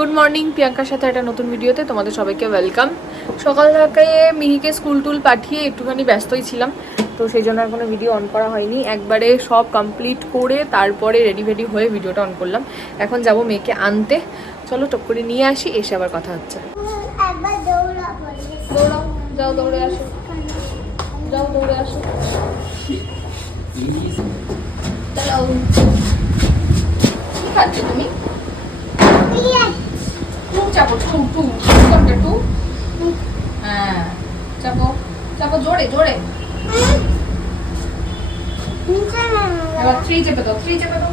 Good morning, প্রিয়াঙ্কার সাথে একটা নতুন ভিডিওতে তোমাদের সবাইকে ওয়েলকাম। সকাল থেকে মিহিকে স্কুল টুল পাঠিয়ে একটুখানি ব্যস্তই ছিলাম, তো সেই জন্য আর কোনো ভিডিও অন করা হয়নি। একবারে সব কমপ্লিট করে তারপরে রেডি হয়ে ভিডিওটা অন করলাম। এখন যাব মেয়েকে আনতে, চলো টপ করে নিয়ে আসি, এসে আবার কথা হচ্ছে। দৌড়াও, যাও দৌড়ে আসো, যাও দৌড়ে আসো। কি খাচ্ছ তুমি? চাপো টু টু কোনটা টু? হ্যাঁ চাপো চাপো জোরে জোরে। এবার থ্রি চেপে দাও, থ্রি চেপে দাও।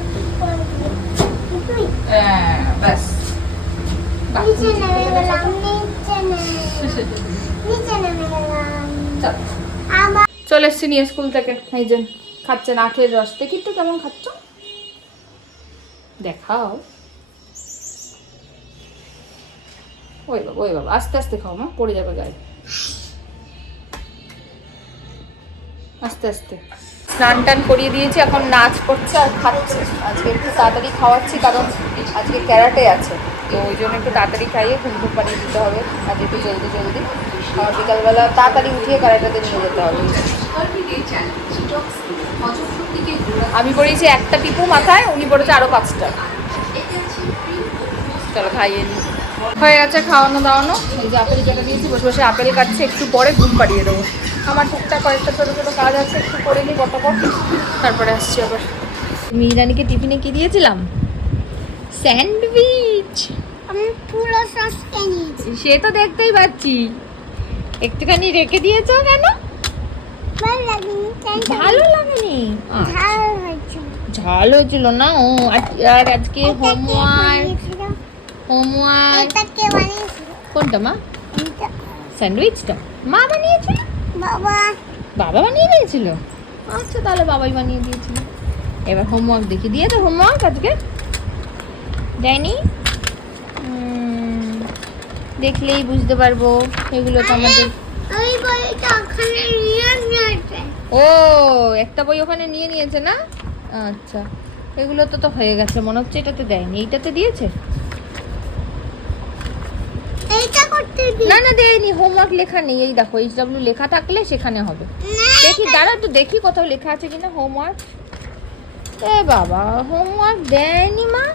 হ্যাঁ ব্যাস। চলে এসছি নিয়ে স্কুল থেকে। এই যে খাচ্ছে নাকের রস, দেখি একটু কেমন খাচ্ছ দেখাও। ওই বাবা আস্তে আস্তে খাও, মা পড়ে যাবে গায়ে, আস্তে আস্তে। স্নান টান করিয়ে দিয়েছি, এখন নাচ করছে আর খাচ্ছে। আজকে একটু তাড়াতাড়ি খাওয়াচ্ছি কারণ আজকে ক্যারাটে আছে, তো ওই জন্য একটু তাড়াতাড়ি খাইয়ে ঘুম পাড়িয়ে দিতে হবে। আজ একটু জলদি আর বিকালবেলা তাড়াতাড়ি উঠিয়ে ক্যারাটেতে নিয়ে যেতে হবে। আমি পড়িয়েছি একটা টিপু মাথায়, উনি পড়েছে আরো 5টা। চলো খাইয়ে নিই। হয়ে গেছে খাওয়ানো দাওয়ানো। এই যে আপেল কেটে দিয়েছি, বসে বসে আপেল কাটছে, একটু পরে ঘুম পাড়িয়ে দেবো। আমার টুকটাক কয়েকটা ছোটো ছোটো কাজ আছে, একটু করে নিই কতক্ষণ, তারপরে আসছি আবার। মিহিরানিকে টিফিনে কি দিয়েছিলাম? স্যান্ডউইচ। আমি পুরো সস কিনেছি। সে তো দেখতেই পাচ্ছি, একটুখানি রেখে দিয়েছো কেন? ভালো লাগেনি? ঝাল হয়েছিল না? ও আর আজকে হোমওয়ার্ক কোনটা মা? স্যান্ডউইচটা মা বানিয়েছিল? বাবা বানিয়ে দিয়েছিল? আচ্ছা তাহলে বাবাই বানিয়ে দিয়েছিল। এবার হোমওয়ার্ক দেখি দিয়ে তো, হোমওয়ার্ক আজকে দেয়নি? দেখলেই বুঝতে পারবো, এগুলো তো আমাদের। ও একটা বই ওখানে নিয়ে নিয়েছে না? আচ্ছা এগুলো তো হয়ে গেছে মনে হচ্ছে। এটাতে দেয়নি, এইটাতে দিয়েছে? না না দেয়নি, হোমওয়ার্ক লেখা নেই। এই দেখো HW লেখা থাকলে সেখানে হবে। দেখি দাঁড়া তো দেখি কোথাও লেখা আছে কিনা হোমওয়ার্ক। এ বাবা হোমওয়ার্ক দেয়নি মা,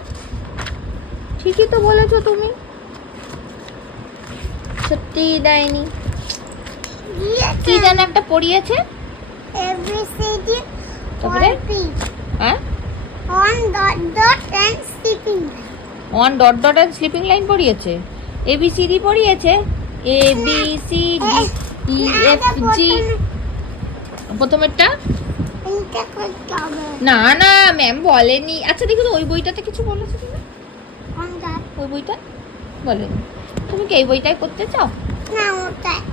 ঠিকই তো বলেছো তুমি, সত্যি দেয়নি। কি যেন একটা পড়িয়েছে, হ্যাঁ one dot dot and sleeping line পড়িয়েছে, ABCD পড়িয়েছে, ABCDEFG। প্রথমেরটা না না ম্যাম বলেনি। আচ্ছা দেখুন ওই বইটাতে কিছু বলেছে কিনা, ওই বইটা বলেনি। তুমি কি এই বইটাই করতে চাও?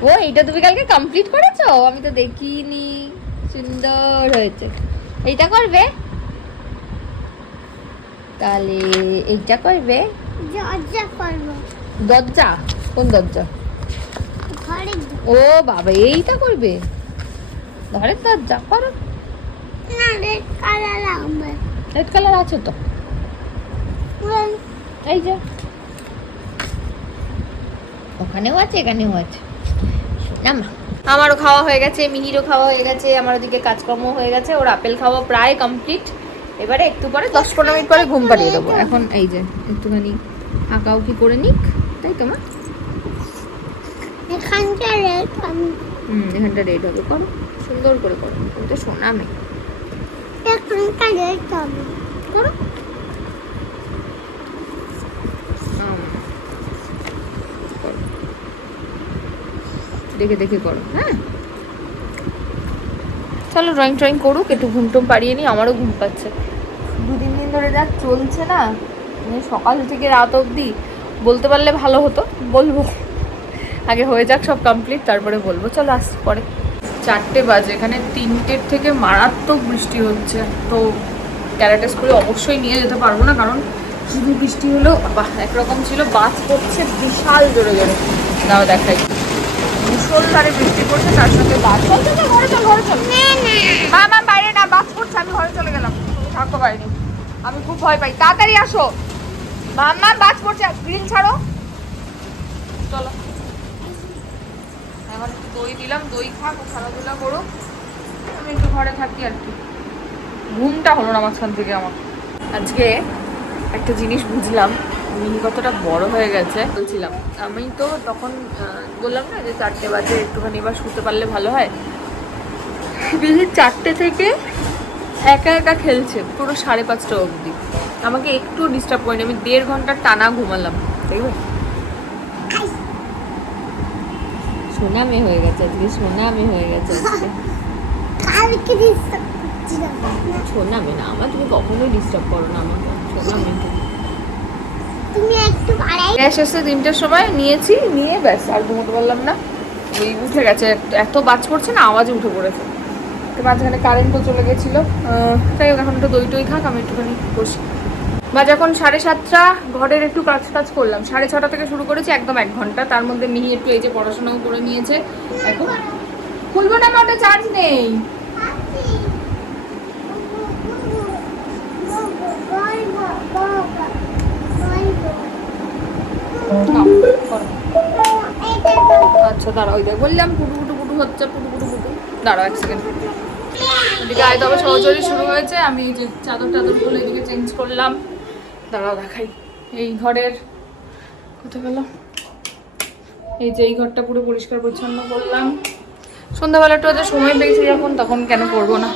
ও এইটা তুমি কালকে কমপ্লিট করেছো? আমি তো দেখিনি। সুন্দর হয়েছে। এইটা করবে তাহলে? এইটা করবে? দরজা? কোন দরজা? ও বাবা এইটা করবে, ঘরের দরজা করো। রেড কালার আছে তো, এই যে ওখানেও আছে এখানেও আছে না মা। আমারও খাওয়া হয়ে গেছে, মিহিরও খাওয়া হয়ে গেছে, আমার ওদিকে কাজকর্ম হয়ে গেছে। ওর আপেল খাওয়া প্রায় কমপ্লিট। এবারে একটু পরে 10-15 মিনিট পরে ঘুম পাড়িয়ে দেবো। এখন এই যে একটুখানি আঁকাও কি করে নিক, তাই তো মা? এখানটা রেড হবে, করো সুন্দর করে করো, তুমি তো সোনা মেয়ে। করো দেখে দেখে করো। হ্যাঁ চলো ড্রয়িং করুক, একটু ঘুম টুম পাড়িয়ে নিই। আমারও ঘুম পাচ্ছে। 2-3 দিন ধরে যা চলছে না, সকাল থেকে রাত অবধি। বলতে পারলে ভালো হতো, বলবো। আগে হয়ে যাক সব কমপ্লিট, তারপরে বলবো। চলো আস পরে। 4টে বাজে, এখানে 3টের থেকে মারাত্মক বৃষ্টি হচ্ছে। তো ক্যারাটে স্কুলে অবশ্যই নিয়ে যেতে পারবো না, কারণ শুধু বৃষ্টি হলেও একরকম ছিল। বাস পড়ছে বিশাল জোরে জোরে, দাও দেখাই। মুষলধারে বৃষ্টি পড়ছে, তার সঙ্গে বাস। ঘরে চল মা বাইরে না, বাস পড়ছে, আমি ঘরে চলে গেলাম। তুমি থাকো বাইরে, আমি খুব ভয় পাই। তাড়াতাড়ি আসো। মাম্মা বাজ পড়ছে, গ্রিল ছাড়ো। চলো এখন একটু দই দিলাম, দই খাক, ও খেলাধুলা করুক, আমি একটু ঘরে থাকি আর কি। ঘুমটা হলো না মাঝখান থেকে আমার। আজকে একটা জিনিস বুঝলাম, মিনি কতটা বড় হয়ে গেছে। বলছিলাম আমি তো তখন বললাম না যে 4টে বাজে, একটুখানি এবার শুতে পারলে ভালো হয়। মিনি 4টে থেকে একা একা খেলছে পুরো 5:30 অবধি। আমাকে একটু ডিস্টার্ব করেনি, আমি 1.5 ঘন্টা টানা ঘুমালাম, দেখবে। সোনা মেয়ে হয়ে গেছে আজকে, সোনা মেয়ে হয়ে গেছে আজকে। কালকে ডিস্টার্ব করছিলাম সোনা মেয়ে না আমার, তুমি কখনোই ডিস্টার্ব করো না আমাকে, সোনা মেয়ে তুমি। তুমি একটু বাড়াই। গ্যাস এসে 3টের সময় নিয়েছি, নিয়ে ব্যাস আর ঘুমোতে পারলাম না। ওই উঠে গেছে, এত বাজ পড়ছে না, আওয়াজে উঠে পড়েছে। তো মাঝখানে কারেন্টও চলে গেছিলো। তাই এখন একটু দই টই খাক, আমি একটুখানি বসি। বা যখন 7:30, ঘরের একটু কাজ টাজ করলাম। 6:30 থেকে শুরু করেছি, একদম 1 ঘন্টা। তার মধ্যে মিহি একটু এই যে পড়াশোনাও করে নিয়েছে। এখন খুলবো না, আমার ওটা চার্জ নেই। নাও, করো। আচ্ছা দাঁড়াও, ওই দেখ বললাম পুটু পুটু পুটু হচ্ছে, পুটু পুটু পুটু। দাঁড়াও 1 সেকেন্ড। এদিকে আয় তবে সহচরী শুরু হয়েছে। আমি এই যে চাদর টাদরগুলো এদিকে চেঞ্জ করলাম। দাঁড়াও দেখাই। এই ঘরের কোথায় গেল, এই যে এই ঘরটা পুরো পরিষ্কার পরিচ্ছন্ন করলাম। সন্ধ্যাবেলা একটু যে সময় পেয়েছি যখন, তখন কেন করবো না।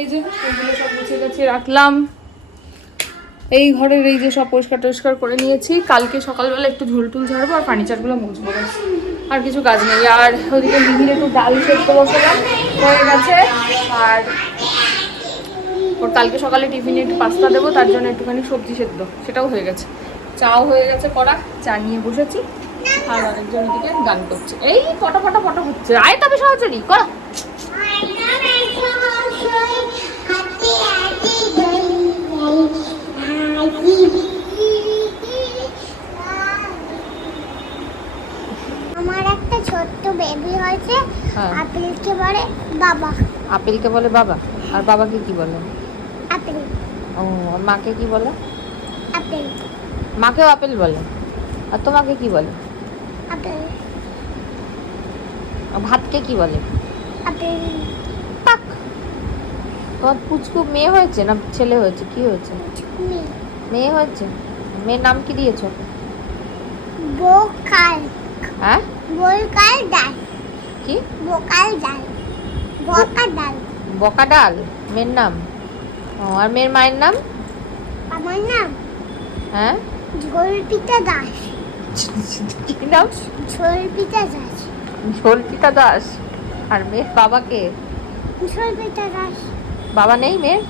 এই যে এগুলো সব গুছিয়ে গাছিয়ে রাখলাম। এই ঘরের এই যে সব পরিষ্কার টরিষ্কার করে নিয়েছি। কালকে সকালবেলা একটু ঝুলটুল ঝাড়বো আর ফার্নিচারগুলো মুছবো, আর কিছু কাজ নেই। আর ওদিকে মিহির একটু ডাল সেদ্ধ বসালাম, হয়ে গেছে। আর ওর কালকে সকালে টিফিনে একটু পাস্তা দেবো, তার জন্য একটুখানি সবজি সেদ্ধ, সেটাও হয়ে গেছে। চাও হয়ে গেছে করা, চা নিয়ে বসেছি। আর অনেকজন এদিকে গান করছে, এই ফটো ফটো ফটো হচ্ছে। আয় তবে সহজেই কর। আমার একটা ছোট্ট বেবি হয়েছে। হ্যাঁ। আপেলকে বলে বাবা। আপেলকে বলে বাবা, আর বাবাকে কি বলে? আপেল। ও, আর মাকে কি বলে? আপেল। মাকেও আপেল বলে। আর তোমাকে কি বলে? আপেল। আর ভাতকে কি বলে? আপেল। পাক। তোমার পুচকু মেয়ে হয়েছে না ছেলে হয়েছে, কি হয়েছে? মেয়ে। মেয়ে হয়েছে। মেয়ের নাম কি দিয়েছো? বোকাল। হ্যাঁ, বোকাল ডাল। কি? বোকাল ডাল। বোকা ডাল। বকা ডাল মেয়ের নাম। ও, আর মেয়ের মায়ের নাম? আমার নাম হ্যাঁ, ঝোলপিতা দাস। কি নাম? ঝোলপিতা দাস। ঝোলপিতা দাস। আর মেয়ের বাবাকে? ঝোলপিতা দাস। বাবা নেই মেয়ের?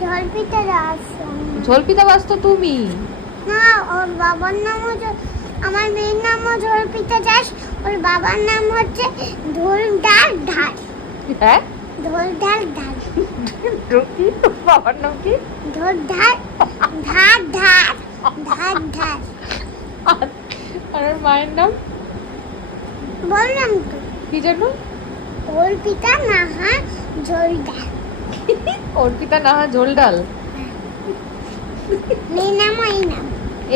ঝোলপিতা দাস। ঝোলপিতা দাস তো তুমি। না, ওর বাবার নামও আমার মেয়ের নামও ঝোলপিতা দাস। ওর বাবার নাম হচ্ছে ঢোল ডাল ঢাল। হ্যাঁ, ঢোল ডাল ঢাল। কি? বাবার নাম কি? ঢোল ঢাল ঢাল ঢাল ঢাল ঢাল। আর ওর মায়ের নাম? বললাম তো, কি জানো? অর্পিতা নাহা ঝোল ডাল। অর্পিতা নাহা ঝোল ডাল। মেয়ের নাম এই নাম।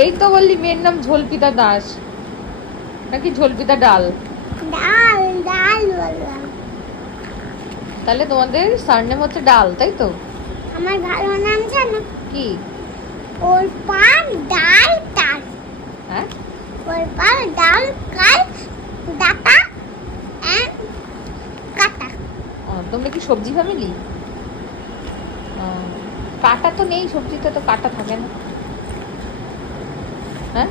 এই তো বললি মেয়ের নাম ঝোলপিতা দাস, নাকি ঝোলপিতা ডাল? ডাল ডাল বললাম। তাহলে তোমাদের সারনেম হচ্ছে ডাল, তাই তো? আমার ভালো নাম জানো? কি? অর্পা ডাল তাল। হ্যাঁ, অর্পা ডাল কাল ডাটা এন্ড কাটা। ও, তোমরা কি সবজি ফ্যামিলি? কাটা তো নেই সবজিতে, তো কাটা থাকে না। হ্যাঁ,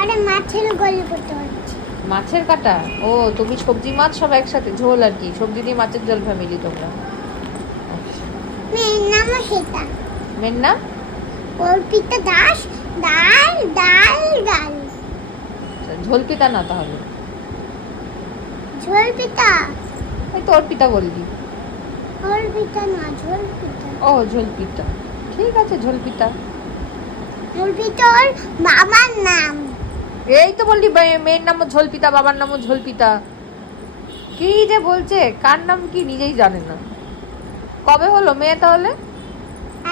আরে মাছের গল্প তো হচ্ছে। মাছের কাটা। ও, তুমি সবজি মাছ সব একসাথে ঝোল আর কি, সবজি দিয়ে মাছের ঝোল ফ্যামিলি তোমরা। মেয়ের নামও সেটা। মেয়ের নাম? অর্পিতা দাস ডাল ডাল ডাল। ঝোলপিতা না তাহলে? ঝোলপিতা। এই তো অর্পিতা বললি। অর্পিতা না ঝোলপিতা। ও, ঝোলপিতা, ঠিক আছে ঝোলপিতা। ঝোলপিতা ওর বাবার নাম। এই তো বললি মেয়ের নামও ঝোলপিতা, বাবার নামও ঝোলপিতা। কি যে বলছে, কার নাম কি নিজেই জানে না। কবে হলো মেয়ে তাহলে?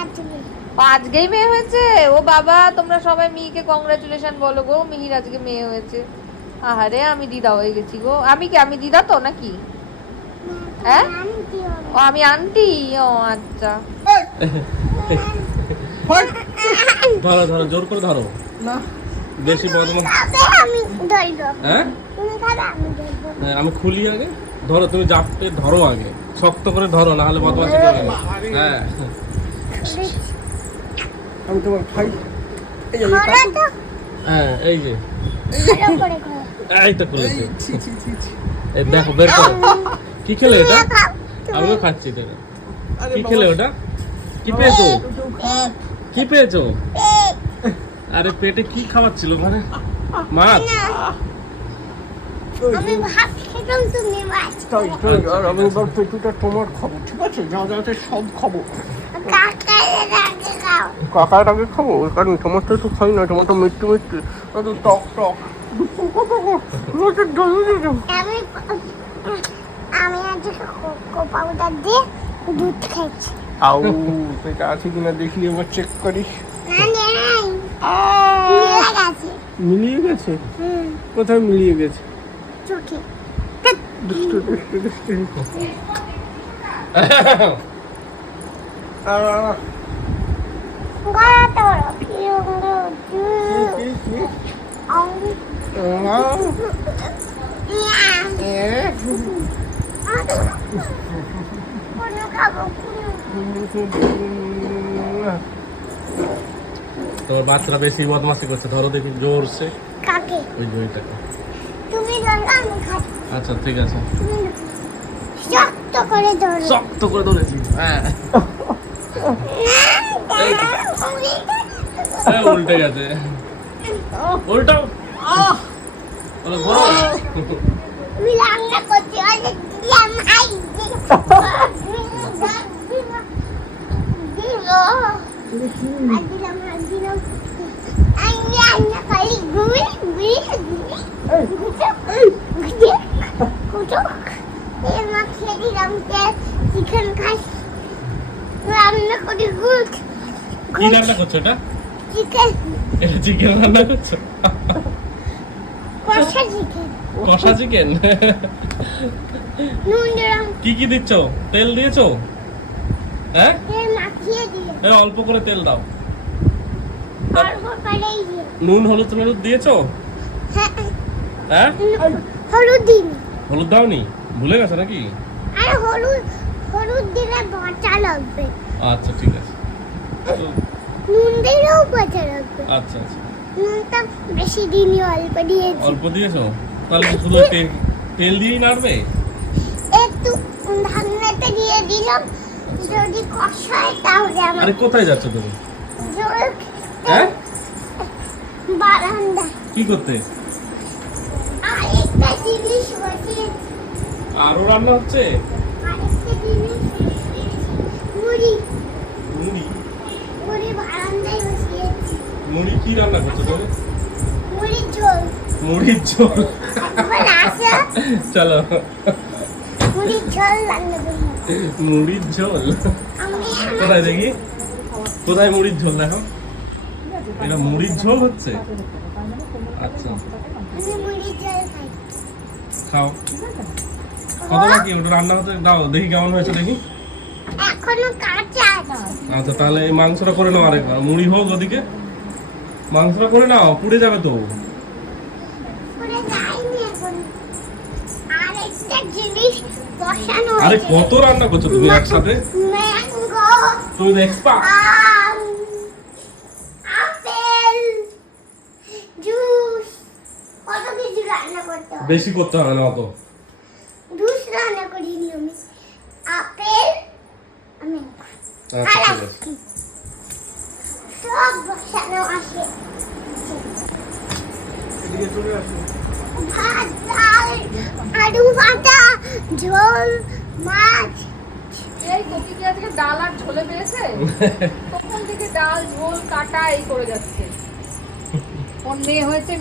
আজকে। আজকেই মেয়ে হয়েছে? ও বাবা, তোমরা সবাই মিহিকে কংগ্রাচুলেশন বলো গো, মিহির আজকে মেয়ে হয়েছে। আহারে, আমি দিদা হয়ে গেছি গো। আমি দিদা তো নাকি? হ্যাঁ? ও আমি আন্টি। ও আচ্ছা। ধরো ধরো, জোর করে ধরো না, বেশি বদমাশ। আমি ধরবো। হ্যাঁ তুমি খাবে, আমি ধরবো। হ্যাঁ, আমি খুলি আগে। ধরো, তুমি জাপটে ধরো আগে, শক্ত করে ধরো, না হলে বদমাশি করবে না। হ্যাঁ, আমি তোমার খাই। এই যে ধরো তো, হ্যাঁ, এই যে, ভালো করে করো। এই তো খুলেছে। ছি ছি ছি ছি। এই দেখো, বের করো। কি খেলে এটা? তুমিও খাও। আমিও খাচ্ছি তো। আরে কি বাবা, খেলে ওটা? কি পেয়েছো? কেউ খায়। কি পেয়েছো? আরে পেটে কি খাওয়াচ্ছিল মানে? মাছ? আমি ভাত খেতাম, তুমি মাছ তাই তাই, আর আমি এবার পেটুটা তোমার খাবো, ঠিক আছে? যা যা আছে সব খাবো। কাকারের আগে খাও। কাকার আগে খাবো, কারণ টমেটো তো খাই না, টমেটো মিষ্টি মিষ্টি, কত টক টক। আমি আমি আজকে কোকো পাউডার দিয়ে দুধ খাইছি। আউ, সেটা আছে কিনা দেখি, এবার চেক করিস। না নেই, মিলে গেছে। মিলিয়ে গেছে? হুম, কোথায় মিলিয়ে গেছে? চোখে। দুষ্টু দুষ্টু দুষ্টু। গলা তোর পিরঙ্গ কি, কি? অঙ্গ কোনো খাবো কোনো। তোমার বাচ্চারা বেশি বদমাশি করছে, ধরো দেখি জোরছে। কাকে? ওই যে ওইটাকে। তুমি ধরো, আমি খাই। আচ্ছা ঠিক আছে, তুমি শক্ত করে ধরো। শক্ত করে ধরেছি। হ্যাঁ, এই উল্টে গেছে। উল্টাও। বলো, গরম। তুমি রান্না করছি, অনেক দিলাম হাই চিকেন খাস রান্না করি গুড কি রান্না করছো এটা? চিকেন এটা চিকেন রান্না করছো? কষা চিকেন কষা চিকেন? নুন দিলাম কি কি দিচ্ছ? তেল দিয়েছো? হ্যাঁ, তেল মাখিয়ে দিয়ে এই অল্প করে তেল দাও। অল্প করেই দিয়ে নুন হলুদ টলুদ দিয়েছো? হ্যাঁ হ্যাঁ, হলুদ দিন হলুদ দাওনি? ভুলে গেছো নাকি? আর হলুদ দিলে বাঁচা লাগবে আচ্ছা ঠিক আছে। তো, নুন দিলেও বাঁচা লাগবে আচ্ছা আচ্ছা, নুনটা বেশি দিনই অল্প দিয়েছি অল্প দিয়েছো? তাহলে শুধু তেল দিয়েই নাড়বে? একটু ঢাকনাতে দিয়ে দিলাম যদি কষায় তাহলে আমার আরে কোথায় যাচ্ছ তুমি? জল হ্যাঁ, বারান্দা কি করতে? আরেকটা জিনিস বসিয়ে আরো রান্না হচ্ছে? আরেকটা জিনিস মুড়ি মুড়ি? মুড়ি বারান্দায় বসিয়েছি মুড়ি কি রান্না করছো তুমি? মুড়ির ঝোল মুড়ির ঝোল? একবার আসো চলো, মুড়ির ঝোল রান্না করবো মুড়ির ঝোল আমি কোথায় দেখি, কোথায় মুড়ির ঝোল দেখো? এটা মুড়ির ঝোল হচ্ছে? আচ্ছা, আমি মুড়ির ঝোল খাই খাও। কত বাকি ওটা রান্না হতে দাও, দেখি কেমন হয়েছে দেখি। এখনো কাঁচা আছে আচ্ছা তাহলে এই মাংসটা করে নাও আরেকবার, মুড়ি হোক ওদিকে, মাংসটা করে নাও, পুড়ে যাবে তো। পুরো যায়নি এখন আরেকটা জিনিস বসানো আরে হয়েছে কত রান্না করছো তুমি একসাথে? ম্যাঙ্গো তুমি এক্সপার্ট। আম আপেল জুস কত কিছু রান্না করতে হবে বেশি করতে হবে না অত। জুস রান্না করিনি আমি আপেল আমি আচ্ছা ঠিক আছে। সব বসানো আছে এদিকে চলে আসো। ভাত ডাল আলু ভাজা ঝোল মাছ এই কপি কি আজকে ডাল আর ঝোলে পেয়েছে? তখন থেকে ডাল ঝোল কাটা এই করে যাচ্ছে। ওর মেয়ে হয়েছে,